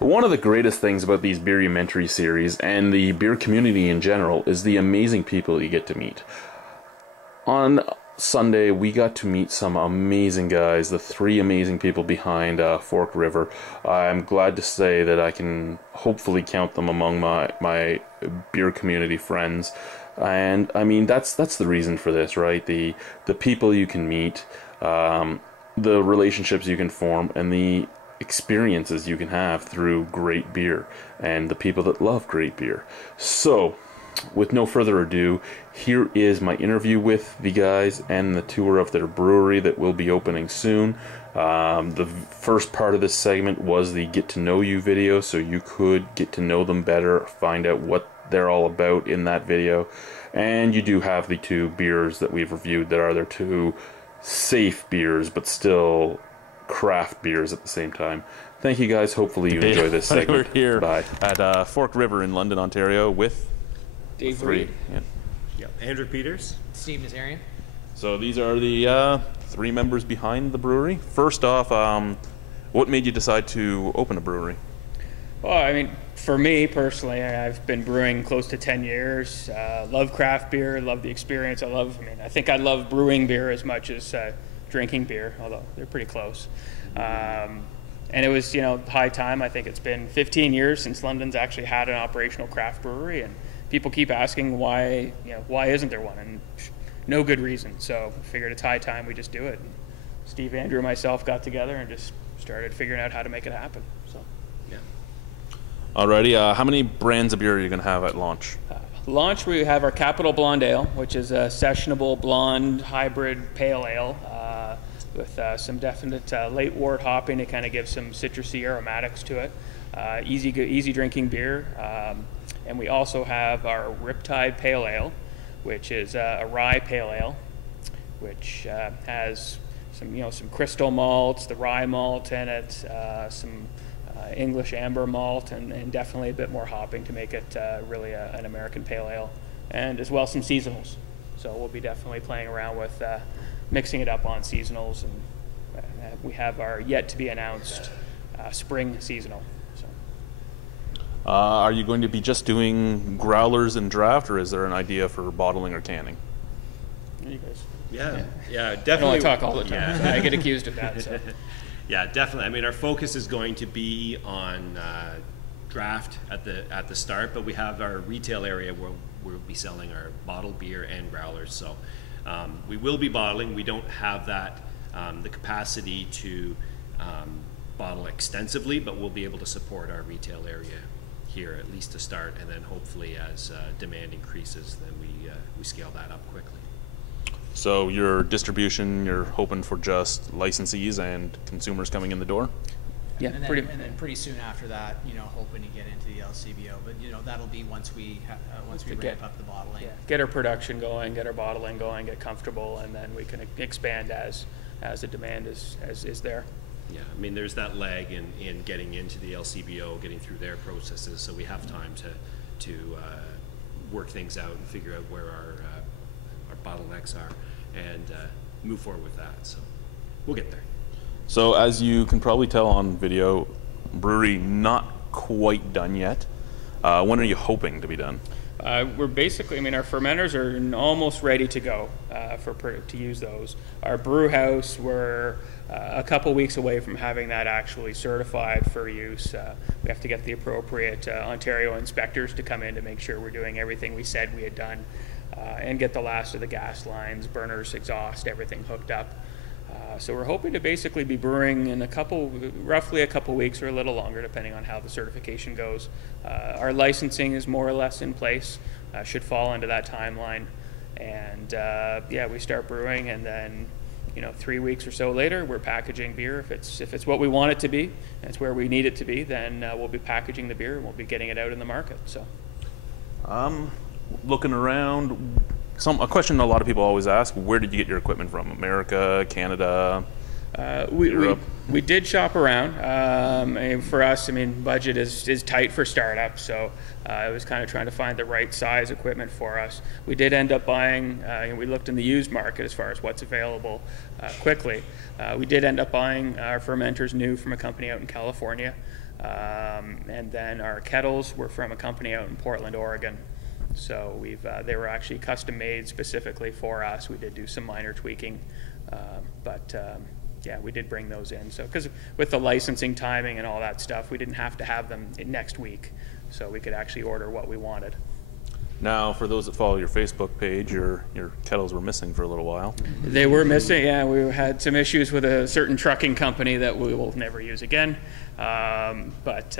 One of the greatest things about these Beerumentary series and the beer community in general is the amazing people you get to meet. On Sunday, we got to meet some amazing guys, the three amazing people behind Fork River. I'm glad to say that I can hopefully count them among my beer community friends. And I mean, that's the reason for this, right? The people you can meet, the relationships you can form, and the experiences you can have through great beer, and the people that love great beer. So, with no further ado, here is my interview with the guys and the tour of their brewery that will be opening soon. The first part of this segment was the get to know you video, so you could get to know them better, find out what they're all about in that video. And you do have the two beers that we've reviewed that are their two safe beers, but still craft beers at the same time. Thank you guys. Hopefully you enjoy this segment. We're here Bye. at Fork River in London, Ontario with Dave three. Yeah. Andrew Peters. Steve Nazarian. So these are the three members behind the brewery. First off, what made you decide to open a brewery? Well, I mean, for me personally, I've been brewing close to 10 years. Love craft beer, love the experience. I think I love brewing beer as much as drinking beer, although they're pretty close. And it was, high time. I think it's been 15 years since London's actually had an operational craft brewery, and people keep asking why isn't there one? And no good reason. So I figured it's high time we just do it. And Steve, Andrew, and myself got together and just started figuring out how to make it happen. So, yeah. Alrighty, how many brands of beer are you going to have at launch? Launch, we have our Capital Blonde Ale, which is a sessionable blonde hybrid pale ale with some definite late wort hopping to kind of give some citrusy aromatics to it. Easy drinking beer. And we also have our Riptide Pale Ale, which is a rye pale ale, which has some crystal malts, the rye malt in it, some English amber malt, and definitely a bit more hopping to make it really an American pale ale, and as well some seasonals. So we'll be definitely playing around with mixing it up on seasonals, and we have our yet to be announced spring seasonal. Are you going to be just doing growlers and draft, or is there an idea for bottling or canning? You guys. Yeah, definitely. I don't want to talk all the time. So I get accused of that. So. Yeah, definitely. I mean, our focus is going to be on draft at the start, but we have our retail area where we'll be selling our bottled beer and growlers. So we will be bottling. We don't have that the capacity to bottle extensively, but we'll be able to support our retail area here at least to start, and then hopefully as demand increases, then we scale that up quickly. So your distribution, you're hoping for just licensees and consumers coming in the door? Yeah, and then pretty soon after that, hoping to get into the LCBO. But that'll be once we ramp up the bottling. Yeah, get our production going, get our bottling going, get comfortable, and then we can expand as the demand is there. Yeah, I mean, there's that lag in getting into the LCBO, getting through their processes, so we have time to work things out and figure out where our bottlenecks are, and move forward with that. So we'll get there. So as you can probably tell on video, brewery not quite done yet. When are you hoping to be done? We're basically, our fermenters are almost ready to go to use those. Our brew house, we're a couple weeks away from having that actually certified for use. We have to get the appropriate Ontario inspectors to come in to make sure we're doing everything we said we had done, and get the last of the gas lines, burners, exhaust, everything hooked up. So we're hoping to basically be brewing in roughly a couple weeks or a little longer, depending on how the certification goes. Our licensing is more or less in place, should fall into that timeline. And we start brewing, and then 3 weeks or so later, we're packaging beer. If it's what we want it to be, and it's where we need it to be, then we'll be packaging the beer and we'll be getting it out in the market. So, looking around. A question a lot of people always ask: where did you get your equipment from? America, Canada, Europe? We did shop around. And for us, budget is tight for startups, so it was kind of trying to find the right size equipment for us. We did end up buying. We looked in the used market as far as what's available quickly. We did end up buying our fermenters new from a company out in California. And then our kettles were from a company out in Portland, Oregon. So they were actually custom made specifically for us. We did do some minor tweaking, but yeah, we did bring those in. So because with the licensing timing and all that stuff, we didn't have to have them next week, so we could actually order what we wanted. Now, for those that follow your Facebook page, your kettles were missing for a little while. They were missing, yeah. We had some issues with a certain trucking company that we will never use again. But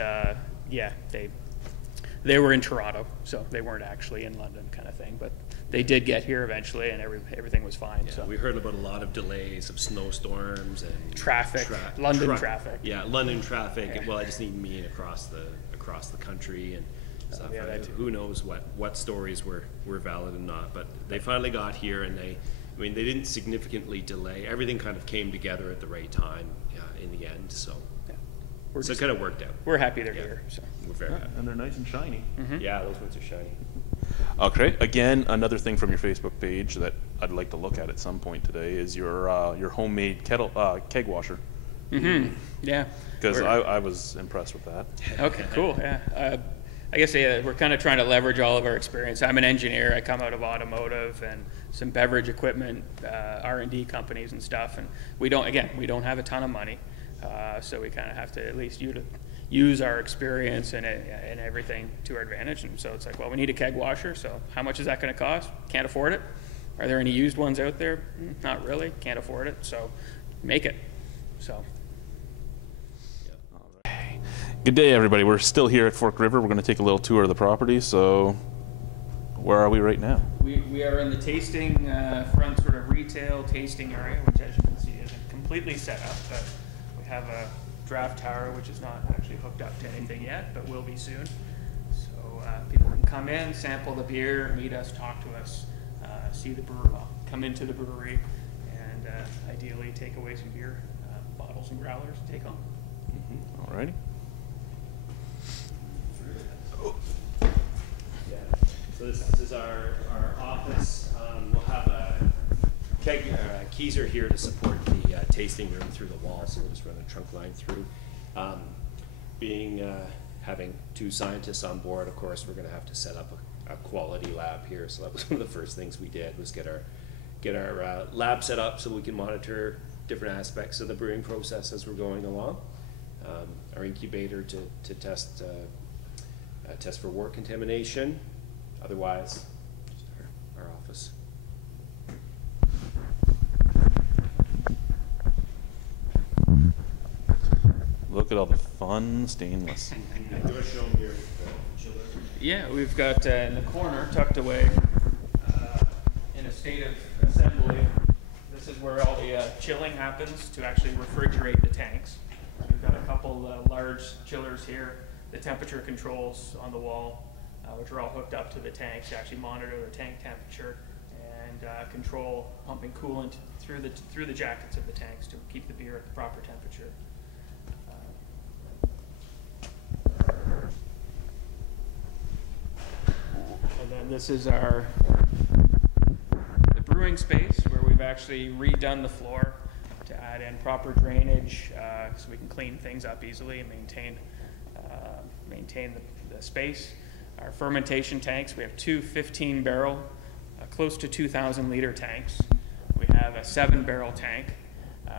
yeah, they were in Toronto, so they weren't actually in London, kind of thing. But they did get here eventually, and everything was fine. Yeah, so we heard about a lot of delays of snowstorms and traffic, London traffic. Yeah, London traffic. Yeah. Well, I just need mean across the country and stuff. Yeah, who knows what stories were valid and not? But they finally got here, and they didn't significantly delay. Everything kind of came together at the right time in the end. So. So it kind of worked out. We're happy they're here. So. We're very happy. And they're nice and shiny. Mm-hmm. Yeah, those ones are shiny. Okay. Again, another thing from your Facebook page that I'd like to look at some point today is your homemade keg washer. Mm-hmm. Yeah. Because I was impressed with that. Okay, cool. Yeah. I guess we're kind of trying to leverage all of our experience. I'm an engineer. I come out of automotive and some beverage equipment, R&D companies and stuff. And we don't have a ton of money. So we kind of have to at least use our experience and everything to our advantage. And so it's like, well, we need a keg washer. So how much is that going to cost? Can't afford it. Are there any used ones out there? Not really. Can't afford it. So make it. So. Good day, everybody. We're still here at Fork River. We're going to take a little tour of the property. So where are we right now? We are in the tasting front sort of retail tasting area, which as you can see isn't completely set up, but we have a draft tower which is not actually hooked up to anything yet, but will be soon. So people can come in, sample the beer, meet us, talk to us, see the brewery, come into the brewery, and ideally take away some beer, bottles and growlers to take home. Mm-hmm. Alrighty. Yeah. So this is our office. We'll have a Keyser here to support the tasting room through the wall, so we'll just run a trunk line through. Having two scientists on board, of course, we're going to have to set up a quality lab here. So that was one of the first things we did, was get our lab set up so we can monitor different aspects of the brewing process as we're going along. Our incubator to test for wort contamination. Otherwise, just our office. Look at all the fun stainless. Do you want to show them your chiller? Yeah, we've got in the corner, tucked away in a state of assembly. This is where all the chilling happens to actually refrigerate the tanks. So we've got a couple large chillers here. The temperature controls on the wall, which are all hooked up to the tanks, to actually monitor the tank temperature and control pumping coolant through the jackets of the tanks to keep the beer at the proper temperature. And then this is the brewing space, where we've actually redone the floor to add in proper drainage so we can clean things up easily and maintain the space. Our fermentation tanks, we have two 15-barrel, close to 2,000 liter tanks. We have a 7-barrel tank,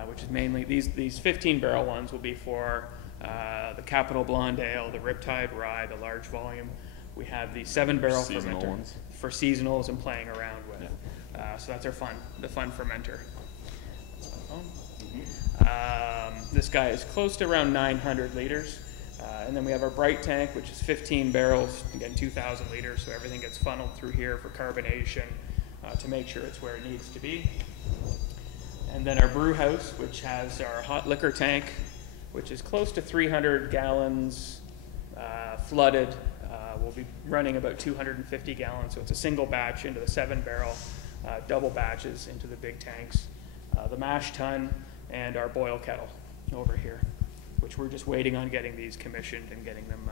which is mainly, these 15-barrel ones will be for the Capital Blonde Ale, the Riptide Rye, the large volume. We have the 7-barrel fermenter ones for seasonals and playing around with. Yeah. So that's the fun fermenter. This guy is close to around 900 liters. And then we have our bright tank, which is 15 barrels, again 2,000 liters, so everything gets funneled through here for carbonation to make sure it's where it needs to be. And then our brew house, which has our hot liquor tank, which is close to 300 gallons flooded. We'll be running about 250 gallons, so it's a single batch into the 7-barrel, double batches into the big tanks. The mash tun and our boil kettle over here, which we're just waiting on getting these commissioned and getting them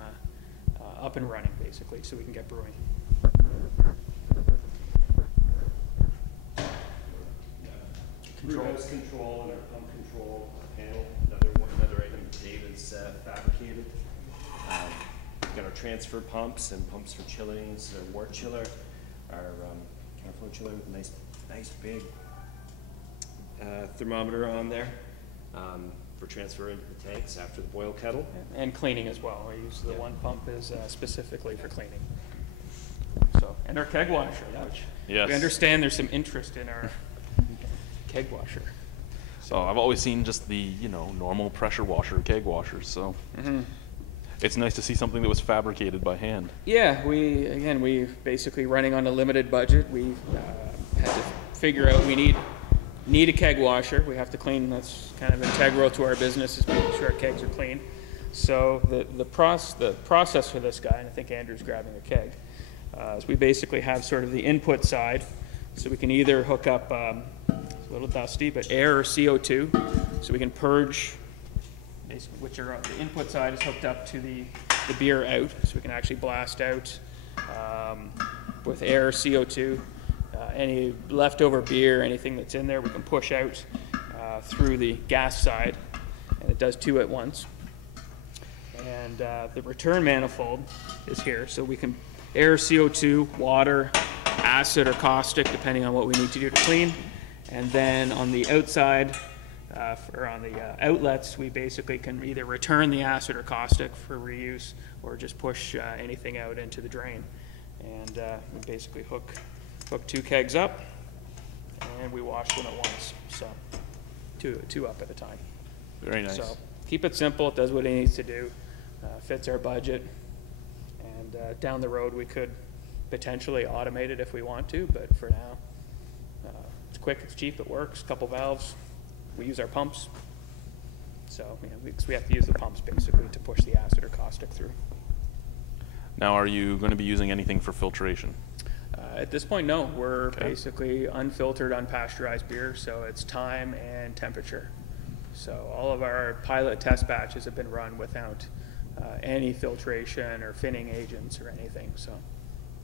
up and running, basically, so we can get brewing. Brew house control and our pump control panel, another item Dave has fabricated. transfer pumps and pumps for chillings, our wort chiller, our counterflow chiller with nice big thermometer on there for transfer into the tanks after the boil kettle. And cleaning as well. I use the one pump is specifically for cleaning. So, and our keg washer, which Yes. we understand there's some interest in our keg washer. So I've always seen just the, you know, normal pressure washer, keg washers. So it's nice to see something that was fabricated by hand. Yeah, we basically running on a limited budget. We had to figure out we need a keg washer. We have to clean. That's kind of integral to our business, is making sure our kegs are clean. So the process for this guy, and I think Andrew's grabbing a keg, is we basically have sort of the input side. So we can either hook up, it's a little dusty, but air or CO2, so we can purge, basically, which are the input side is hooked up to the beer out, so we can actually blast out with air or CO2. Any leftover beer, anything that's in there, we can push out through the gas side, and it does two at once. And the return manifold is here, so we can air, CO2, water, acid or caustic, depending on what we need to do to clean. And then on the outside, or on the outlets, we basically can either return the acid or caustic for reuse, or just push anything out into the drain. And we basically hook two kegs up, and we wash them at once. So two up at a time. Very nice. So keep it simple. It does what it needs to do. Fits our budget. And down the road, we could potentially automate it if we want to, but for now, it's quick, it's cheap, it works. Couple valves. We use our pumps. So we have to use the pumps basically to push the acid or caustic through. Now, are you going to be using anything for filtration? At this point, no. We're basically unfiltered, unpasteurized beer, so it's time and temperature. So all of our pilot test batches have been run without any filtration or finning agents or anything. So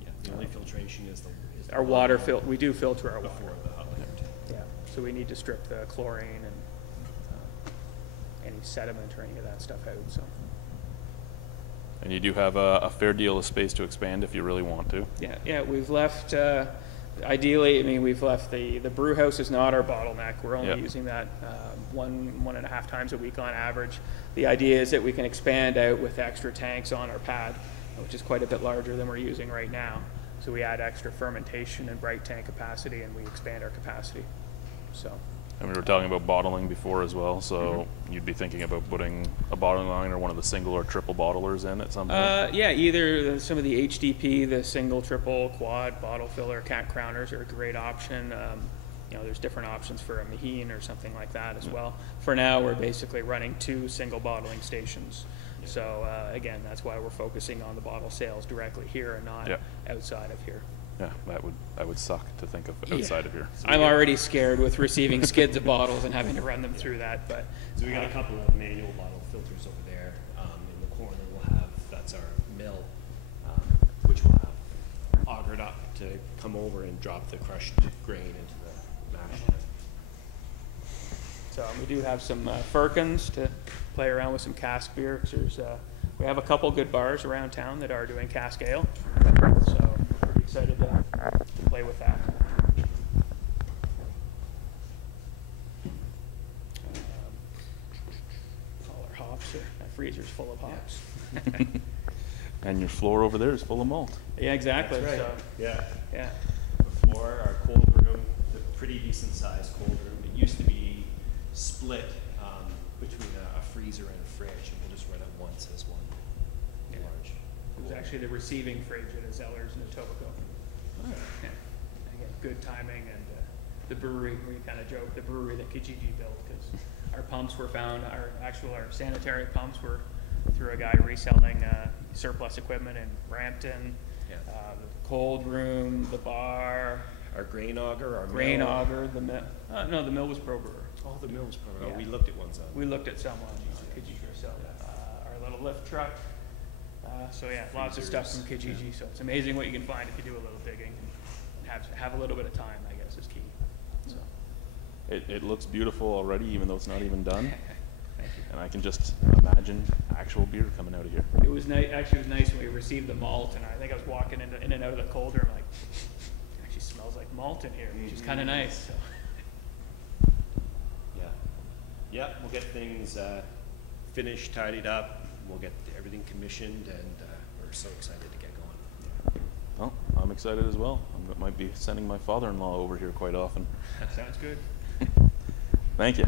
Yeah, the only filtration is the our water we do filter our water. before the hot lift. Yeah, so we need to strip the chlorine and any sediment or any of that stuff out. So And you do have a fair deal of space to expand if you really want to. yeah, we've left. Ideally, I mean, we've left the brew house is not our bottleneck. We're only using that 1.5 times a week on average. The idea is that we can expand out with extra tanks on our pad, which is quite a bit larger than we're using right now. So we add extra fermentation and bright tank capacity, and we expand our capacity. So. And we were talking about bottling before as well, so you'd be thinking about putting a bottling line or one of the single or triple bottlers in at some point? Yeah, either some of the HDP, the single, triple, quad, bottle filler, cat crowners are a great option. You know, there's different options for a Maheen or something like that as well. For now, we're basically running 2 single bottling stations. So again, that's why we're focusing on the bottle sales directly here and not outside of here. Yeah, that would suck to think of outside of here. So I'm already scared with receiving skids of bottles and having to run them through that. But So we got a couple of manual bottle filters over there. In the corner, we'll have that's our mill, which will have augered up to come over and drop the crushed grain into the mash tun. So we do have some Firkins to play around with some cask beer. 'Cause we have a couple good bars around town that are doing cask ale. So pretty excited to play with that. All our hops, our freezer's full of hops. And your floor over there is full of malt. Yeah, exactly. That's right. So, yeah. Before our cold room, a pretty decent sized cold room. It used to be split between a freezer and a fridge, and we'll just run it once as one large. It was actually the receiving fridge at Zellers in Etobicoke. Yeah. Again, good timing, and the brewery, we kind of joke, the brewery that Kijiji built, because our pumps were found, our sanitary pumps were through a guy reselling surplus equipment in Brampton. Yeah. The cold room, the bar, Our grain auger, our grain mill. auger, the mill. No, the mill was Pro Brewer. Oh, the mill was probably. Yeah. Oh, we looked at ones on. We looked at some on Kijiji, so our little lift truck. So yeah, lots of stuff from Kijiji. So it's amazing what you can find if you do a little digging and have a little bit of time, I guess, is key. So. It looks beautiful already, even though it's not even done. Thank you. And I can just imagine imagine actual beer coming out of here. It was nice. Actually, it was nice when we received the malt, and I think I was walking in and out of the cold room, like, it actually smells like malt in here, which is kind of nice. So. Yeah, we'll get things finished, tidied up. We'll get everything commissioned, and we're so excited to get going. Well, I'm excited as well. I might be sending my father-in-law over here quite often. Sounds good. Thank you.